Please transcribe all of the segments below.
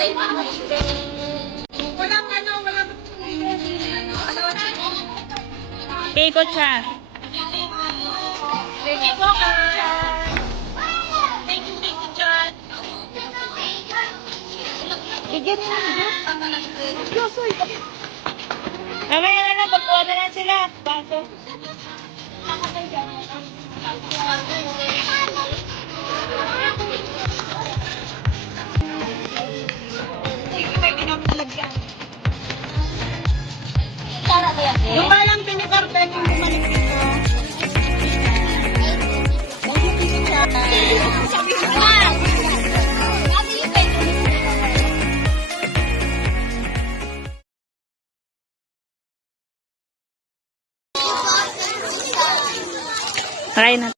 Walang ano, walang... Ikot siya. Thank you po, Thank you, John. Bigyan niya ng Diyos. Mamaya na lang, pagkuha na lang sila. Baso. Yung walang pinikarpen yung bumalik dito. Try na.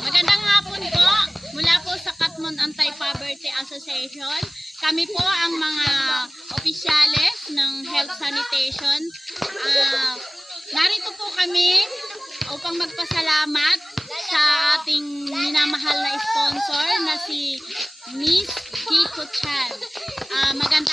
Magandang hapon po. Mula po sa Katmon Anti-Poverty Association. Kami po ang mga opisyales ng health sanitation. Narito po kami upang magpasalamat sa ating minamahal na sponsor na si Miss Kiko Chan. Magandang